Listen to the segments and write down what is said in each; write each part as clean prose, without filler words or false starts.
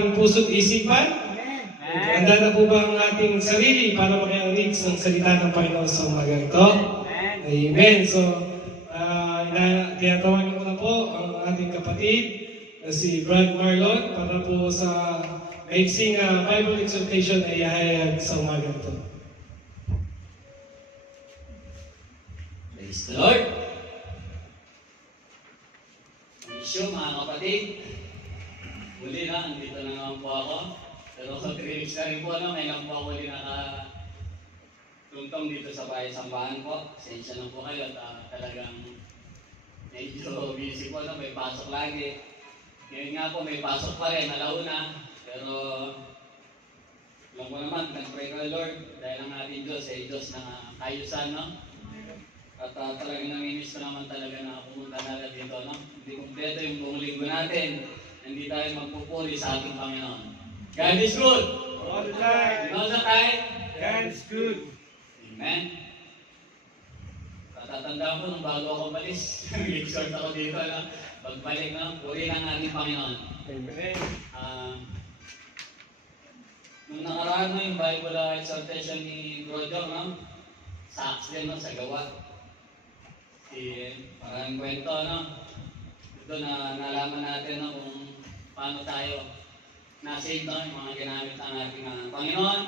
ating puso't isipan? Handa na po ba ang ating sarili para makianig sa salita ng Panginoon sa umaga ito? Amen. So, tinatawagan ko na po ang ating kapatid na si Brad Marlon para po sa maiksing Bible exhortation ay ihayag sa umaga ito. Praise the Lord! Mission, mga kapatid, muli na, andito na naman po ako. Pero sa 3 weeks na rin po, may lang po ako din nakatungtong dito sa bahay sambahan po. Pasensya na po kayo at talagang medyo busy po na, may pasok lagi. Ngayon nga po, may pasok pa rin, alauna. Pero alam mo naman, nag-pray ko Lord, dahil ang ating Diyos ay Diyos na kayusan, no? At talagang namimiss ko naman talaga na pumunta na dito, no? Hindi kumpleto yung buong linggo natin. Hindi tayo magpupuri sa ating Panginoon. God is good. All the time. All the time. God is good. Amen. Tatatandaan ko nung bago ako malis. Nag-exhort ako dito, no? Pagbalik, no? Puri ng ating Panginoon. Amen. Nung nakaraan mo yung Bible exhortation ni Roger, no? Sa accident, no? Sa gawa. Parang kwento, no? Ito na nalaman natin, no? Kung paano tayo na-save, no? Yung mga ginamit ng ating Panginoon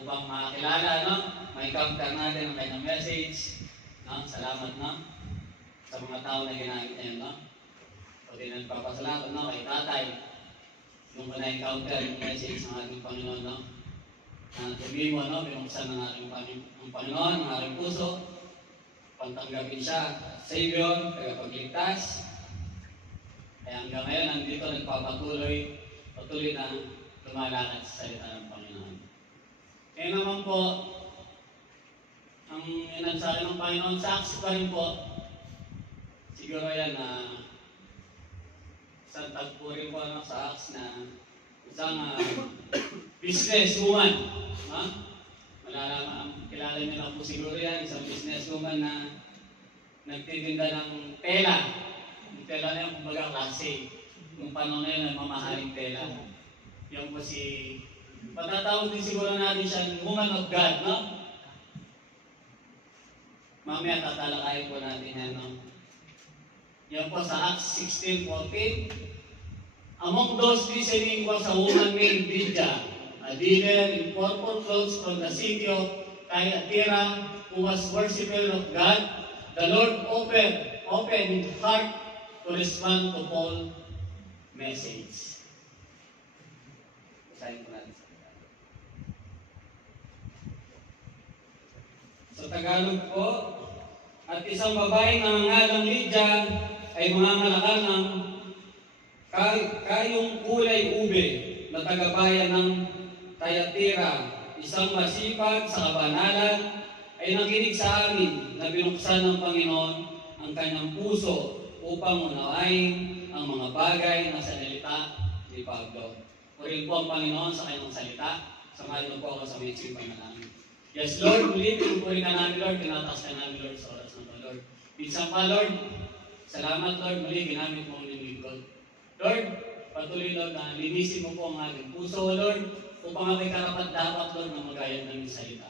upang makakilala, no? May counter natin ang kanyang message, no? Salamat, no? Sa mga tao na ginamit niya, no? Pati nagpapasalamat, no? Kay tatay nung na-encounter yung message ng ating Panginoon, no? Na tumimo, no? Binuksan ng ating Panginoon, ng ating puso, pantanggapin siya, Savior, tagapagligtas. Kaya hanggang ngayon, nandito nagpapatuloy na lumalakad sa salita ng Panginoon. Kaya naman po, ang inansabi ng Panginoon, sakto pa rin po. Siguro yan na isang tagpo rin po sa Acts na isang business woman. Kilala niyo na po siguro yan, isang business woman na nagtitinda ng tela. Yung tela na yung kumbaga klase. Nung panahon na yun, nagmamahaling tela. Yan po patatawag din siguro natin siya, woman of God, no? Mamaya tatalakayin po natin yan, no? Yan po sa Acts 16:14. Among those listening was a woman named Lydia, a dealer in purple clothes from the city of Thyatira, who was worshipper of God. The Lord opened his heart to respond to Paul's message. Basahin po natin sa Tagalog. Sa Tagalog po, at isang babaeng nangangalang Lydia ay mangangalakal ng kayong kulay ube na tagabayan ng Thyatira, isang masipag sa kabanalan, ay nakinig sa amin na binuksan ng Panginoon ang kanyang puso upang unawain ang mga bagay na salita ni Pablo. Purihin po ang Panginoon sa kanyang salita. Samahan po ako sa may isipan na namin. Yes, Lord, muli pinupurihin ka namin, Lord. Tinataas ka namin, Lord, sa oras ng Lord. Minsan pa, Lord, salamat, Lord, muli ginamit mo ang lingkod. Lord, patuloy, Lord, na linisin mo po ang aking puso, Lord, upang ako'y karapat-dapat, Lord, na magayad ng salita.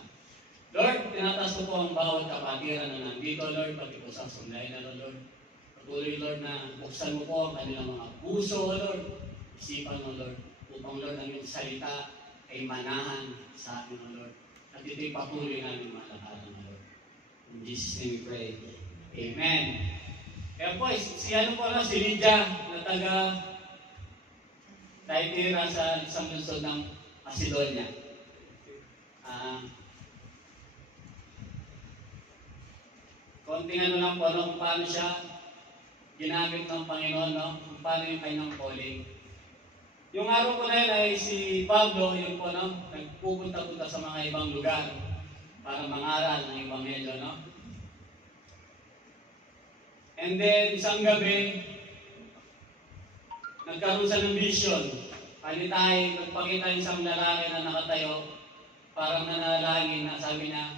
Lord, tinataas ko po ang bawat kapatiran na nandito, Lord, pati po sa sundayin na, Lord. Patuloy, Lord, na buksan mo po ang kanilang mga puso, Lord, isipan mo, Lord, upang, Lord, ang iyong salita ay manahan sa amin, Lord. At ito'y patuloy namin malakaran, Lord. In Jesus' name we pray. Amen. Kaya po, si Lydia, na taga Thyatira sa isang lungsod ng Macedonia. Konting lang po, kung paano siya ginamit ng Panginoon, no? Kung paano yung kanyang calling. Yung araw ko na yun ay si Pablo, yun po, no? Nagpupunta-punta sa mga ibang lugar para mangaral ng Ebanghelyo, no? And then, isang gabi, nagkaroon siya ng vision. Panitay, nagpakita isang lalaki na nakatayo, parang nanalangin na sabi niya,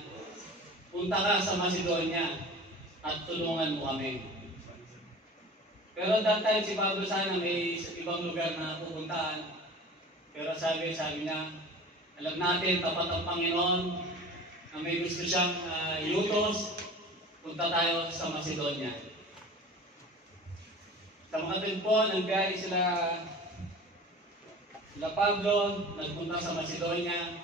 punta ka sa Macedonia at tulungan mo kami. Pero that time si Pablo sana may ibang lugar na pupuntahan. sabi niya, alam natin, tapat ang Panginoon, na may gusto siyang iutos, punta tayo sa Macedonia. Sa mga tun po, nagbiyahe sila Pablo, nagpunta sa Macedonia.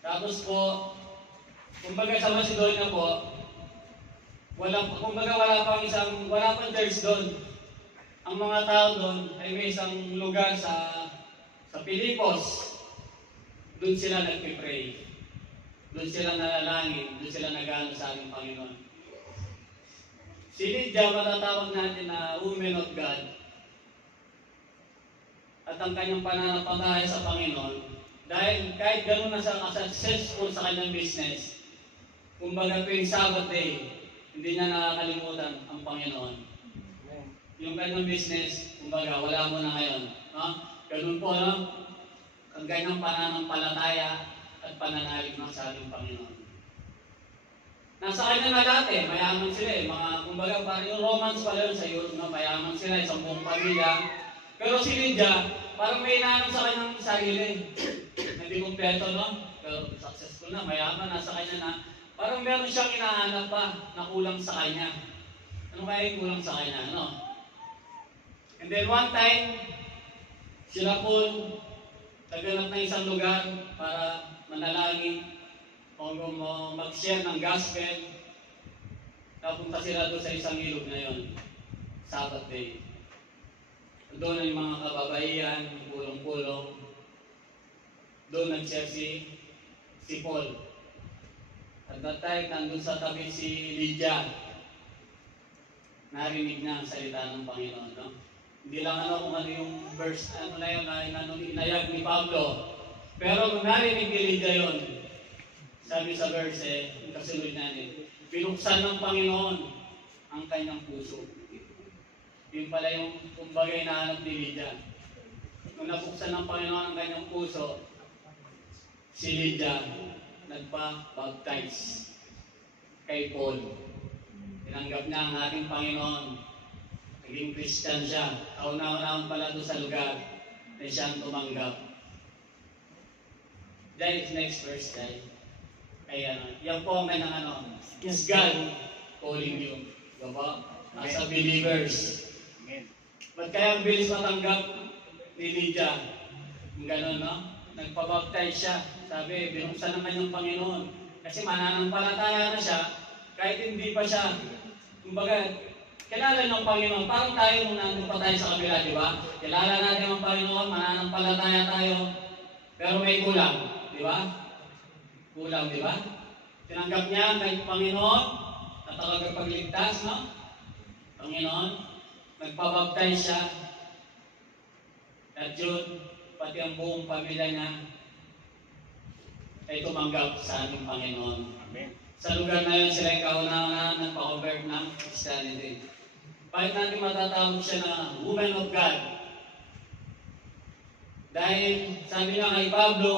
Tapos po, kumbaga sa Macedonia po, wala pang church doon. Ang mga tao doon ay may isang lugar sa Pilipos. Doon sila nagpipray. Doon sila nalalangin. Doon sila nag-ano sa ating Panginoon. Si Lydia, matatawag natin na woman of God. At ang kanyang pananampalataya sa Panginoon, dahil kahit gano'n na siya successful sa kanyang business, kumbaga tuwing Sabbath day, hindi niya nakakalimutan ang Panginoon. Yung kanyang business, kumbaga, wala mo na ngayon. No? Ganun po, no? Ang kanyang pananampalataya at pananalig ng sa ating Panginoon. Nasa kanya na dati, mayaman sila eh. Kumbaga, parang yung Romans pala yun sa Europe, no? Mayaman sila, isang buong pamilya. Pero si Lydia, parang may inaanap sa kanyang sarili. Hindi kumpleto, no? Pero successful na, mayaman, nasa kanya na. Parang meron siyang inaanap pa na kulang sa kanya. Ano kaya yung kulang sa kanya, no? And then one time, sila po naghanap ng isang lugar para manalangin o mag-share ng gospel. Napunta sila doon sa isang ilog na yon, Sabbath day. Doon ang mga kababaihan, pulong-pulong. Doon nag-share si Paul. At that time, nandun sa tabi si Lydia. Narinig niya ang salita ng Panginoon, no? Hindi lang kung ano yung verse, na yun, inayag ni Pablo. Pero kung narinig ni Lydia yun, sabi sa verse, yung kasunod natin, binuksan ng Panginoon ang kanyang puso. Yun pala yung kumbaga hinahanap ni Lydia. Nung nabuksan ng Panginoon ang kanyang puso, si Lydia nagpa-baptize kay Paul. Tinanggap niya ang ating Panginoon. Naging Christian siya. Kauna-unahon pala doon sa lugar na siyang tumanggap. Dahil next verse, dahil. Yan po ang kanyang is God calling you. Diba? Nasa believers. Ba't kaya ang bilis matanggap ni Lydia? Yung gano'n, no? Nagpabaptize siya. Sabi, binuksan ng kanyang Panginoon. Kasi mananampalataya na siya, kahit hindi pa siya. Kumbaga, kilala ng Panginoon. Parang tayo nung nandun pa tayo sa kabila, di ba? Kilala natin ang Panginoon, mananampalataya tayo. Pero may kulang, di ba? Kulang, di ba? Tinanggap niya ang kanyang Panginoon at tagapagligtas, no? Panginoon, nagpabaptize siya. At yun, pati ang buong pamilya niya ay tumanggap sa ating Panginoon. Amen. Sa lugar na yun, sila yung kauna-unahan nagpa-convert ng Christianity. Bakit natin matatawag siya na woman of God? Dahil sabi niya kay Pablo,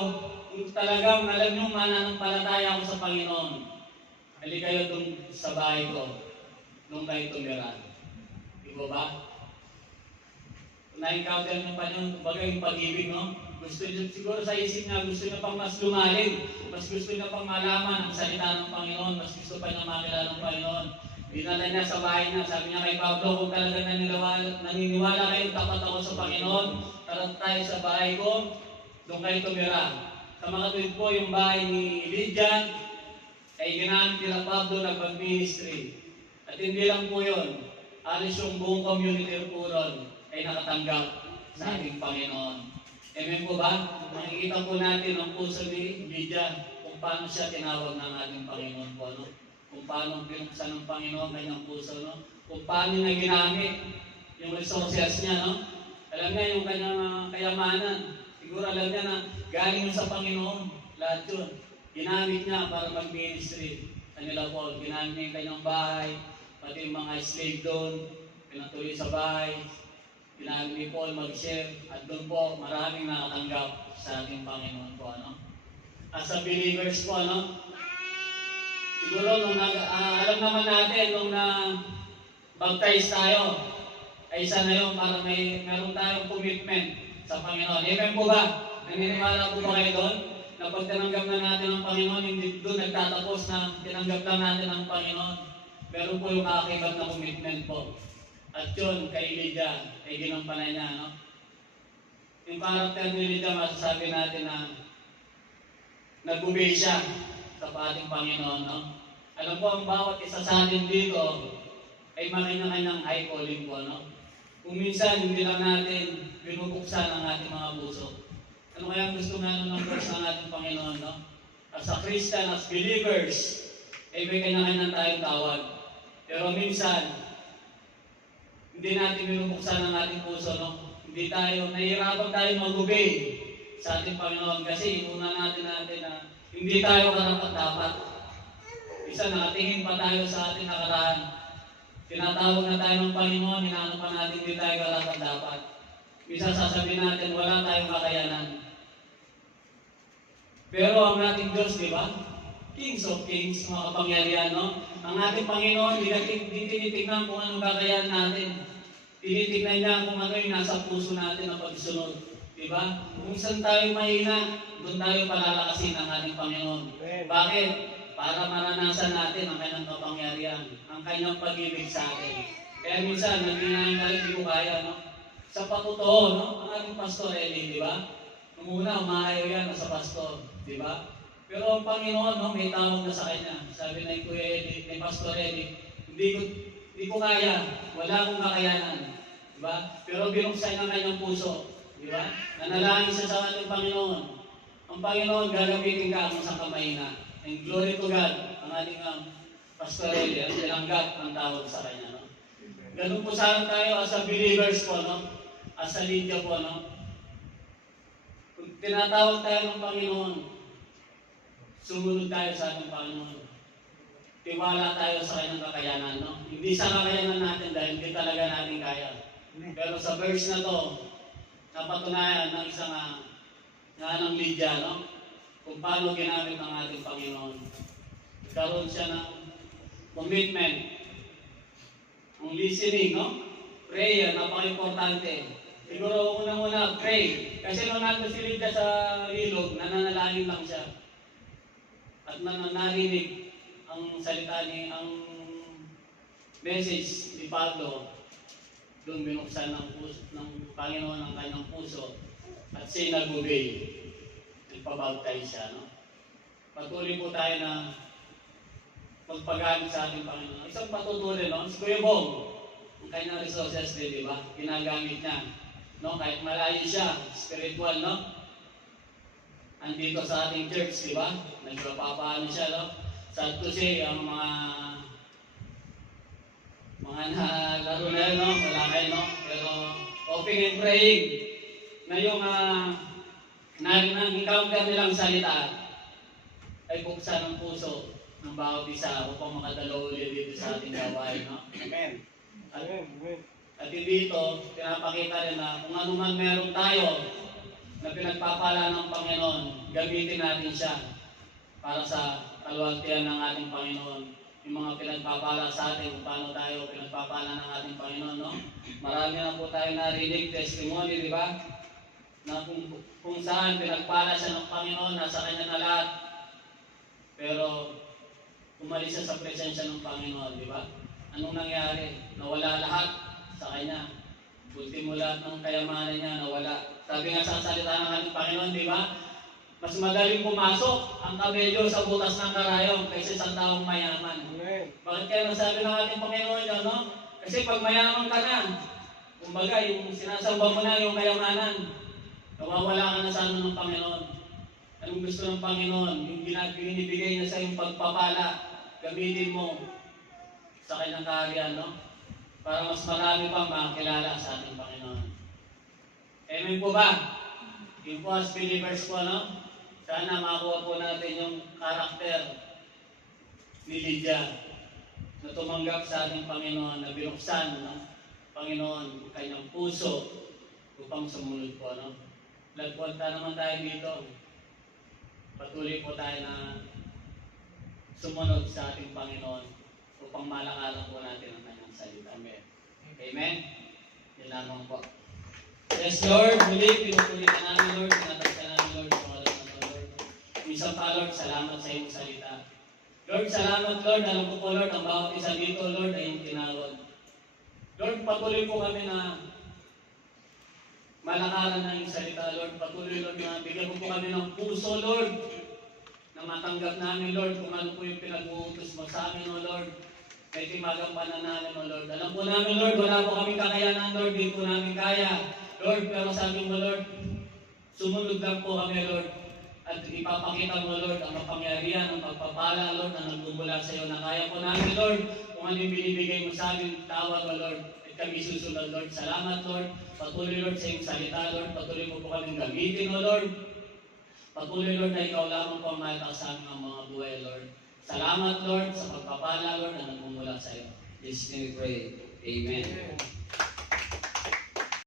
kung talagang alam niyo mananampalataya ako sa Panginoon, halika kayo doon sa bahay ko, doon kayo tumira. Di ba? Na-encounter niyo pa yun, kumbaga yung pag-ibig, no? Gusto niyo, siguro sa isip niya, gusto niya pang mas lumalim, mas gusto niya pang malaman ang salita ng Panginoon, mas gusto pa niya makilala ng Panginoon. Dinala niya sa bahay niya, sabi niya kay Pablo, kung talaga naniniwala kayo, tapat ako sa Panginoon, tara tayo sa bahay ko, doon kayo tumira. Sa mga tuwid po, yung bahay ni Lydia, ay ginamit nila Pablo ng pag-ministry. At hindi lang po yun, alis yung buong community po ron, ay nakatanggap sa ating Panginoon. Amen po ba? Makikita po natin ang puso ni Lydia kung paano siya tinawag ng ating Panginoon po, no? Kung paano binuksan ng Panginoon kanyang puso, no? Kung paano niya ginamit yung resources niya, no? Alam niya yung kanyang kayamanan. Siguro alam niya na galing yun sa Panginoon. Lahat yun. Ginamit niya para mag-ministry. Kanila po, ginamit niya yung kanyang bahay, pati yung mga slave doon, pinatuloy sa bahay. Ginamit ni Paul mag-share at doon po maraming nakatanggap sa ating Panginoon po, ano? As a believers po, ano? Siguro nung alam naman natin nung na-baptize tayo, ay isa na yun para meron tayong commitment sa Panginoon. Amen po ba? Naniniwala po ba kayo doon? Na pag tinanggap na natin ang Panginoon, hindi doon nagtatapos na tinanggap lang natin ang Panginoon. Meron po yung kaakibat na commitment po. At yun, kay Lydia, ay ginampanan niya, no? Yung karakter ni Lydia, masasabi natin na nag-obey siya sa ating Panginoon, no? Alam po, ang bawat isa sa atin dito ay makanya-kanyang high calling po, no? Kung minsan, hindi lang natin binubuksan ang ating mga puso. Ano kaya ang gusto nga ng verse ng ating Panginoon, no? As a Christian, as believers, ay may kanya-kanyang tayong tawag. Pero minsan, hindi natin binubuksan ang ating puso, no? Hindi tayo, nahihirapan tayo mag-obey sa ating Panginoon kasi una natin na hindi tayo karapat-dapat. Isa nakatingin pa tayo sa ating nakaraan. Tinatawag na tayo ng Panginoon, inaano pa natin hindi tayo karapat-dapat. Isa sasabihin natin, wala tayong kakayanan. Pero ang ating Diyos, di ba? Kings of Kings, mga kapangyarihan, no? Ang ating Panginoon, hindi tinitignan kung anong kakayanan natin. Tinitignan niya kung ano yung nasa puso natin na pagsunod. Diba? Kung saan tayo mahina, doon tayo palalakasin ang ating Panginoon. Bakit? Para maranasan natin ang kanyang kapangyarihan, ang kanyang pag-ibig sa atin. Kaya minsan, nagdinahin tayo, hindi ko kaya, no? Sa patotoo, no? Ang ating Pastor Eli, di ba? Nung una, umahayaw yan sa pastor, di ba? Pero ang Panginoon, no, may tawag na sa kanya. Sabi na Kuya Eli, ni Pastor Eli, hindi ko kaya, wala akong kakayanan. Diba? Pero binuksan ang kanyang puso. Diba? Nanalangin siya sa ating Panginoon. Ang Panginoon, gagamitin ka kung saan ka mahina. And glory to God, ang ating Pastor Eli, ang tinanggap ang tawag sa kanya. No? Ganun po saan tayo as a believers po, no? As a Lydia po, no? Kung tinatawag tayo ng Panginoon, sumunod tayo sa ating Panginoon. Tiwala tayo sa kanyang kakayanan, no? Hindi sa kakayanan natin dahil hindi talaga natin kaya. Pero sa verse na to, napatunayan ng isang nga ng Lydia, no? Kung paano ginamit ng ating Panginoon. Nagkaroon siya ng commitment. Ang listening, no? Prayer, napaka-importante. Siguro unang-una, pray. Kasi nung nandun si Lydia sa ilog, nananalangin lang siya. At narinig ang salita ang message ni Pablo. Doon binuksan ng Panginoon ang kanyang puso at siya'y nag-obey. Nagpabaptize siya, no? Patuloy po tayo na magpagamit sa ating Panginoon. Isang patutuloy, no? Si Kuya Bong, ang kanyang resources din, di ba? Ginagamit niya. No? Kahit malayo siya, spiritual, no? Andito sa ating church, di ba? Nagpapaano siya, no? Sad to say, ang mga laro na yun, no? Wala kayo, no? Pero hoping and praying na yung na-encounter nilang salita ay buksan ang puso ng bawat isa upang makadalo ulit dito sa ating gawain, no? Amen. At dito, pinapakita rin na kung ano man meron tayo na pinagpapala ng Panginoon, gamitin natin siya para sa kalwaltian ng ating Panginoon. Yung mga pinagpapala sa atin, kung paano tayo pinagpapala ng ating Panginoon, no? Marami na po tayo narinig testimony, di ba? Na kung saan pinagpala siya ng Panginoon, nasa kanya na lahat. Pero umalis siya sa presensya ng Panginoon, di ba? Anong nangyari? Nawala lahat sa kanya. Ultimo lahat ng kayamanan niya, nawala. Sabi nga sa salita ng ating Panginoon, di ba? Mas madaling pumasok ang kamelyo sa butas ng karayom kaysa isang taong mayaman. Amen. Bakit kaya nasabi ng ating Panginoon yun, no? Kasi pag mayaman ka na, kumbaga yung sinasamba mo na yung kayamanan, nawawala ka na sa ano ng Panginoon. Anong gusto ng Panginoon? Yung binibigay niya sa iyong pagpapala, gamitin mo sa kanyang kaharian, no? Para mas marami pang makakilala sa ating Panginoon. Amen po ba? Yung po as believers po, no? Sana makuha po natin yung karakter ni Lydia na tumanggap sa ating Panginoon, na binuksan ng Panginoon ang kanyang puso upang sumunod po, no? Lagpunta naman tayo dito. Patuloy po tayo na sumunod sa ating Panginoon upang malakalan po natin ang kanyang salita. Amen. Amen. Yan lamang po. Yes, Lord, muli, pinupuli ka namin, Lord, pinatagsa namin, Lord, sa oras na to, Lord. Minsan pa, Lord, salamat sa iyong salita. Lord, salamat, Lord, alam ko po, Lord, ang bawat isa dito, Lord, ay iyong tinawag. Lord, patuloy po kami na malakaran na iyong salita, Lord. Patuloy, Lord, na bigyan mo po kami ng puso, Lord, na matanggap namin, Lord, kung ano po yung pinag-uutos mo sa amin, O Lord. May timagampanan namin, O Lord. Alam po namin, Lord, wala po kaming kakayanan, Lord, di po namin kaya. Lord, pero sabi mo, Lord, sumunod lang po kami, Lord. At ipapakita mo, Lord, ang kapangyarihan, ang pagpapala, Lord, na nagmumula sa iyo, na kaya po namin, Lord, kung ano yung binibigay mo sa amin, tawag, O Lord, at kami susunod, Lord. Salamat, Lord. Patuloy, Lord, sa iyong salita, Lord. Patuloy mo po kaming gamitin, O Lord. Patuloy, Lord, na ikaw lamang po ang mahal sa amin ng mga buhay, Lord. Salamat, Lord, sa pagpapala, Lord, na nagmumula sa iyo. In Jesus' name we pray. Amen.